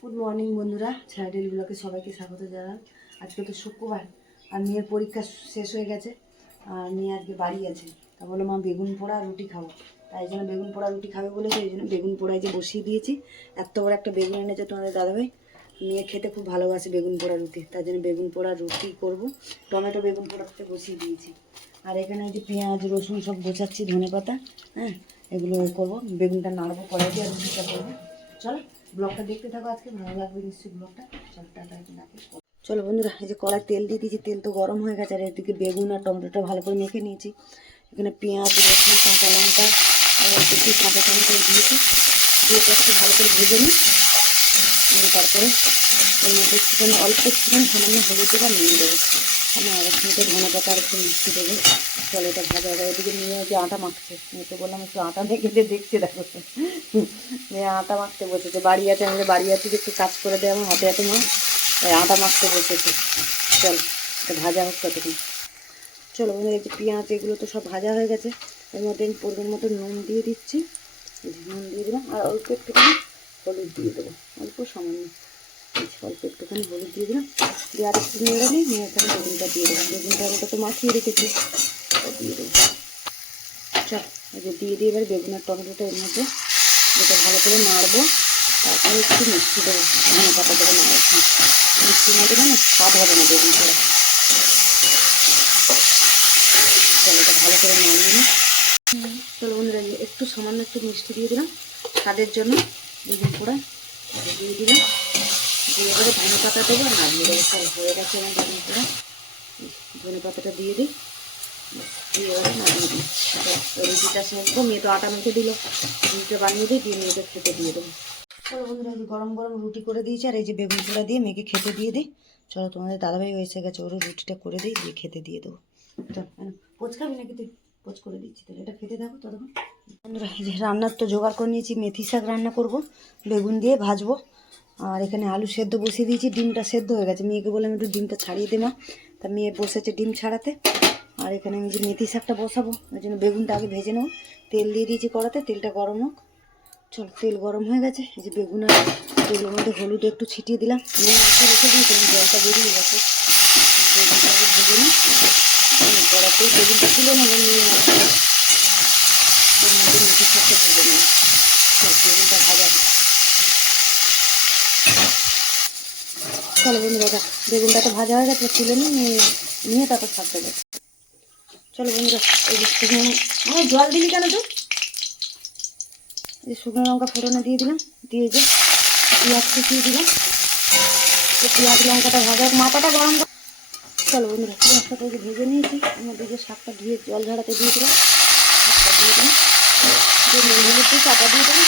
Good morning বন্ধুরা, ছায়াডেলি ব্লগে সবাইকে স্বাগত জানান। আজকে তো শুক্রবার আর মেয়ের পরীক্ষা শেষ হয়ে গেছে আর মেয়ে আজকে বাড়ি আছে। তা বললো মা বেগুন পোড়া রুটি খাবো, তাই জন্য বেগুন পোড়া রুটি খাবে বলেছে, এই জন্য বেগুন পোড়ায় যে বসিয়ে দিয়েছি। এত বড় একটা বেগুন এনেছে তোমাদের দাদাভাই, মেয়ে খেতে খুব ভালোবাসে বেগুন পোড়া রুটি, তাই জন্য বেগুন পোড়া রুটি করব। টমেটো বেগুন পোড়াতে বসিয়ে দিয়েছি। আর এখানে যে পেঁয়াজ রসুন সব গোছাচ্ছি, ধনে পাতা, হ্যাঁ এগুলো করবো। বেগুনটা নাড়বো কড়াই দিয়ে আর রুটিটা করবো। চলো ব্লগটা দেখতে থাকো, আজকে ভালো লাগবে নিশ্চয়ই ব্লগটা। চলো টাটা। চলো বন্ধুরা, এই যে কড়াই তেল দিয়ে দিয়েছি, তেল তো গরম হয়ে গেছে। আর এদিকে বেগুন আর টমেটোটা ভালো করে মেখে নিয়েছি। এখানে পেঁয়াজ রসুন কাঁচা লঙ্কা আর একটু কাঁচা টমেটো দিয়েছি, দিয়ে একটু ভালো করে ভেজে নিই। তারপরে এর মধ্যে একটুখানি একটুখানি সামান্য হলুদ দেবো, নুন দেবো। আমি আর একটু ধনে পাতা আর একটু মিষ্টি দেবো। চলো এটা ভাজা হবে। এদিকে নিয়ে যে আটা মাখছে, মেয়েকে বললাম একটু আটা মেখে দিয়ে দেখছে, দেখো মেয়ে আটা মাখতে বসেছে। বাড়ি আছে, আমাদের বাড়ি আছে যে একটু কাজ করে দেয় আমার হাতে মা, তাই আটা মাখতে বসেছে। চল এটা ভাজা হোক ততক্ষণ। চলো বন্ধুরা, এই যে পেঁয়াজ এগুলো তো সব ভাজা হয়ে গেছে। এর মধ্যে আমি পরিমাণ মতো নুন দিয়ে দিচ্ছি, নুন দিয়ে দিলাম। আর অল্প একটুখানি হলুদ দিয়ে দেবো, অল্প সামান্য অল্প একটুখানি হলুদ দিয়ে দিলাম। দিয়ে আর একটু নেড়ে নিই, নিয়ে এখানে বেগুনটা দিয়ে দেবো। বেগুনটা ওটা তো মাখিয়ে রেখেছি, দিয়ে দেবো। চল এই যে দিয়ে দিয়ে এবার বেগুন আর টমেটোটা এর মধ্যে যেটা ভালো করে নাড়বো। তারপরে একটু মিষ্টি দেবো, ধনে পাতা দেবো না, মিষ্টি না দিলে না স্বাদ হবে না বেগুন পোড়া। চলো এটা ভালো করে নাড়িয়ে নিই। চলো বন্ধুরা, একটু সামান্য একটু মিষ্টি দিয়ে দিলাম স্বাদের জন্য। বেগুন পোড়া দিয়ে দিলাম, দিয়ে এবারে ধনে পাতা দেবো আর নাড়িয়ে দেবো। সব হয়ে গেছে আমার বেগুন পোড়া। ধনে পাতাটা দিয়ে দিই, দিয়ে এবারে নাড়িয়ে দিই। রুটিটা সেঁকবো, মেয়ে তো আটা মেখে দিল, রুটিটা বানিয়ে দিই, দিয়ে মেয়েকে খেতে দিয়ে দেবো। চলো বন্ধুরা, এই যে গরম গরম রুটি করে দিয়েছি আর এই যে বেগুন পোড়া দিয়ে মেয়েকে খেতে দিয়ে দিই। চলো তোমাদের দাদাভাই এসে গেছে, ওরও রুটিটা করে দিই, দিয়ে খেতে দিয়ে দেবো। চল পোচ খাবি নাকি তুই? পোচ করে দিচ্ছি, তাহলে এটা খেতে থাকো ততক্ষণ। বন্ধুরা, এই যে রান্নার তো জোগাড় করে নিয়েছি, মেথি শাক রান্না করব, বেগুন দিয়ে ভাজবো। আর এখানে আলু সেদ্ধ বসিয়ে দিয়েছি, ডিমটা সেদ্ধ হয়ে গেছে। মেয়েকে বললাম একটু ডিমটা ছাড়িয়ে দেবা, তা মেয়ে বসেছে ডিম ছাড়াতে। আর এখানে আমি যে মেথি শাকটা বসাবো, ওই জন্য বেগুনটা আগে ভেজে নেবো। তেল দিয়ে দিয়েছি কড়াতে, তেলটা গরম হোক। চল তেল গরম হয়ে গেছে, এই যে বেগুন আর তেলের মধ্যে হলুদ একটু ছিটিয়ে দিলাম, নুন একটু রেখে দিয়েছিলাম, জলটা বেরিয়ে গেছে। বেগুনটাকে ভেজে নিই, কড়াতেই বেগুনটা তুলে নেবো, নিয়ে এর মধ্যে মেথি শাকটা ভেজে নেব। চল বেগুনটা ভাজা হোক। চলো বন্ধুরা, বেগুনটা তো ভাজা হয়ে গেছে, তুলে নিয়ে তারপর শাক দেবো। চলো বন্ধুরা, এই যে শুকনো আমার জল দিলি কেন তো? এই যে শুকনো লঙ্কা ফোড়নে দিয়ে দিলাম, দিয়ে যে পেঁয়াজ কুচিয়ে দিলাম। তো পেঁয়াজ লঙ্কাটা ভাজা মাথাটা গরম। চলো বন্ধুরা, পেঁয়াজটাকে যে ভেজে নিয়েছি, আমার দিকে শাকটা ধুয়ে জল ঝাড়াতে দিয়ে দিলাম। শাকটা দিয়ে দিলাম, দিয়ে নুন হলুদ চাপা দিয়ে দেবো।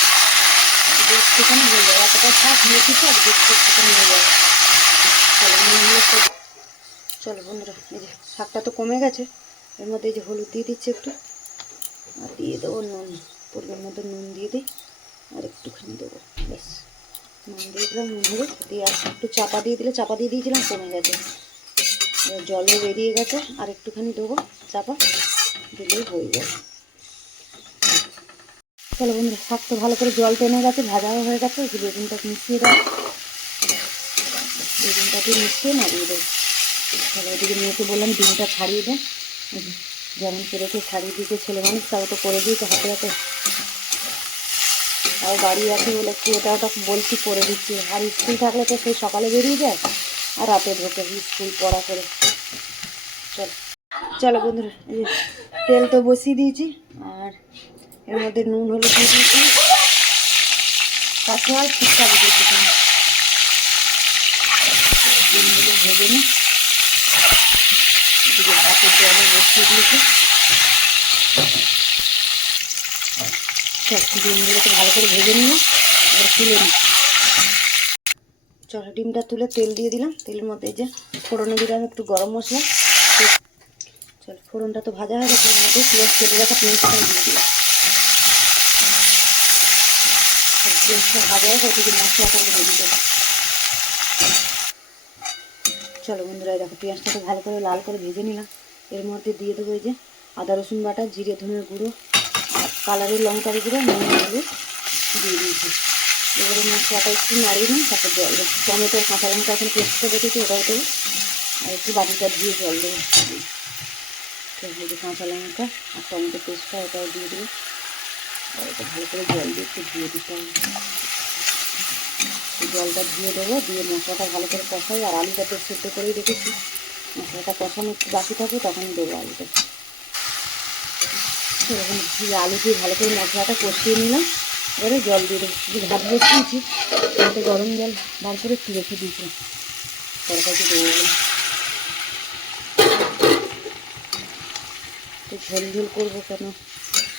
একটুখানি হয়ে যাবে, এতটা শাক মেথি শাক দেখতে একটুখানি হয়ে যাবে। চলো নুন হলুদটা। চলো বন্ধুরা, এই যে শাকটা তো কমে গেছে, এর মধ্যে এই যে হলুদ দিয়ে দিচ্ছি একটু, আর দিয়ে দেবো নুন, পরিমাণ মতো নুন দিয়ে দিই, আর একটুখানি দেবো, ব্যাস নুন দিয়ে দিলাম। নুন হলুদ দিয়ে আর একটু চাপা দিয়ে দিলে, চাপা দিয়ে দিয়েছিলাম কমে গেছে, জলে বেরিয়ে গেছে, আর একটুখানি দেবো চাপা দিলেই হয়ে যাবে। চলো বন্ধুরা, শাক তো ভালো করে জল টেনে গেছে, ভাজাও হয়ে গেছে। এই যে বেগুনটা মিশিয়ে দেবো, বেগুনটাকে মিশিয়ে নাড়িয়ে দেবো। তাহলে ওদিকে মেয়েকে বললাম ডিমটা ছাড়িয়ে দেয়, যেমন ছেলেকে ছাড়িয়ে দিয়েছে ছেলে মানুষ, তাও তো করে দিয়েছে হাতে হাতে। তাও বাড়ি আছে বলে একটু এটা ওটা বলছি, করে দিচ্ছি। আর স্কুল থাকলে তো সেই সকালে বেরিয়ে যায় আর রাতে ঢোকে স্কুল পড়া করে। চলো চলো বন্ধুরা, এই যে তেল তো বসিয়ে দিয়েছি, আর এর মধ্যে নুন হলুদ দিয়ে দিয়েছি, তারপর আর ঠিকঠাক দিয়েছি ডিমগুলো ভেজে নিই। এদিকে ভাতের জলে বসিয়ে দিয়েছি। ডিমগুলোকে ভালো করে ভেজে নিয়ে এবার তুলে নিই। চলো ডিমটা তুলে তেল দিয়ে দিলাম, তেলের মধ্যে এই যে ফোড়নে দিলাম একটু গরম মশলা। চলো ফোড়নটা তো ভাজা হয়ে গেছে, এর মধ্যে পেঁয়াজ কেটে রাখা পেঁয়াজটা দিয়ে দিলাম। পেঁয়াজটা ভাজা হয়ে গেছে, যে মশলাটাকে দিয়ে দেবো। চলো বন্ধুরা, দেখো পেঁয়াজটাকে ভালো করে লাল করে ভেজে নিলাম। এর মধ্যে দিয়ে দেবো এই যে আদা রসুন বাটা, জিরে ধনের গুঁড়ো, কালারের লঙ্কার গুঁড়ো, নুন হলুদ দিয়ে দিয়েছি। এবারে মশলাটা একটু নাড়িয়ে নিই, তারপর জল দেবো। টমেটোর কাঁচা লঙ্কা এখন পেস্ট করে রেখেছি, ওটাও দেবো। আর একটু বাটিটা দিয়ে জল দেবো। যে কাঁচা লঙ্কা আর টমেটো পেস্টটা ওটাও দিয়ে দেবো। আর এটা ভালো করে জল দিয়ে একটু ধুয়ে দিতে হবে। জলটা দিয়ে দেবো, দিয়ে মশলাটা ভালো করে কষাই। আর আলুটা তো সেদ্ধ করেই রেখেছি, মশলাটা কষানো একটু বাকি থাকবে তখনই দেবো আলুটা। এরকম আলু দিয়ে ভালো করে মশলাটা কষিয়ে নিলাম। এবারে জল দিয়ে দেবো। যে ভাত বসিয়েছি তাতে গরম জল বার করে একটু রেখে দিয়েছিলাম তরকারিতে দেবো বলে। তো ঝোল ঝোল করবো কেন,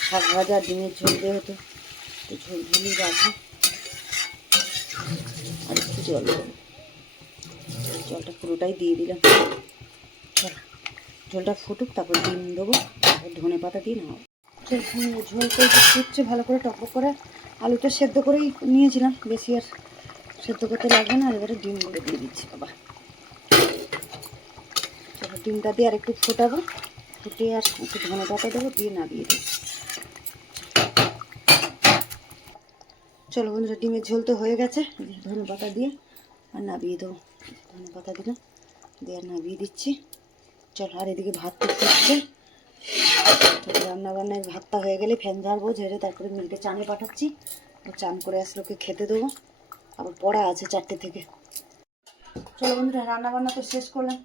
শাক ভাজা ডিমের ঝোল যেহেতু, তো ঝোল ঝোলই রাখি। আর একটু জল দেবো, জলটা পুরোটাই দিয়ে দিলাম। ঝোলটা ফুটুক, তারপর ডিম দেবো, তারপর ধনে পাতা দিয়ে নাও। ঝোল করে ফুটছে ভালো করে, টকবক করে। আলুটা সেদ্ধ করেই নিয়েছিলাম, বেশি আর সেদ্ধ করতে লাগবে না। এবারে ডিমগুলো দিয়ে দিচ্ছি বাবা। চলো ডিমটা দিয়ে আর একটু ফোটাবো, ফুটিয়ে আর একটু ধনে পাতা দেবো, দিয়ে নামিয়ে দেবো। চলো বন্ধুরা, ডিমের ঝোল তো হয়ে গেছে, ধনে পাতা দিয়ে আর নামিয়ে দেবো। ধনে পাতা দিলাম, দিয়ে আর নামিয়ে দিচ্ছি। চলো, আর এদিকে ভাত তো ফুটছে। রান্নাবান্নায় ভাতটা হয়ে গেলে ফ্যান ঝাড়বো, ঝেড়ে তারপরে মেয়েকে চানে পাঠাচ্ছি। চান করে আসলে ওকে খেতে দেবো, আবার পড়া আছে 4টে থেকে। চলো বন্ধুরা, রান্নাবান্না তো শেষ করলাম,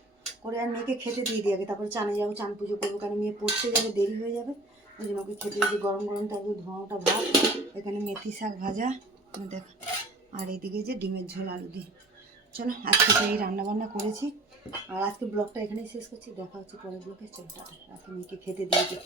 করে আর মেয়েকে খেতে দিয়ে দিই আগে, তারপরে চানে যাবো, চান পুজো করবো, কারণ মেয়ে পড়তে যাবে, দেরি হয়ে যাবে। ওই জন্য ওকে খেতে দিয়ে গরম গরম থাকবে ধোঁয়াটা ভাত। এখানে মেথি শাক ভাজা দেখো, আর এইদিকে যে ডিমের ঝোল আলু দিয়ে। চলো, আজকে তো এই রান্নাবান্না করেছি। আর আজকে ব্লগটা এখানেই শেষ করছি, দেখা হচ্ছে পরের ব্লগে। চলো টাটা, রাতে মেয়েকে খেতে দিয়ে দিই।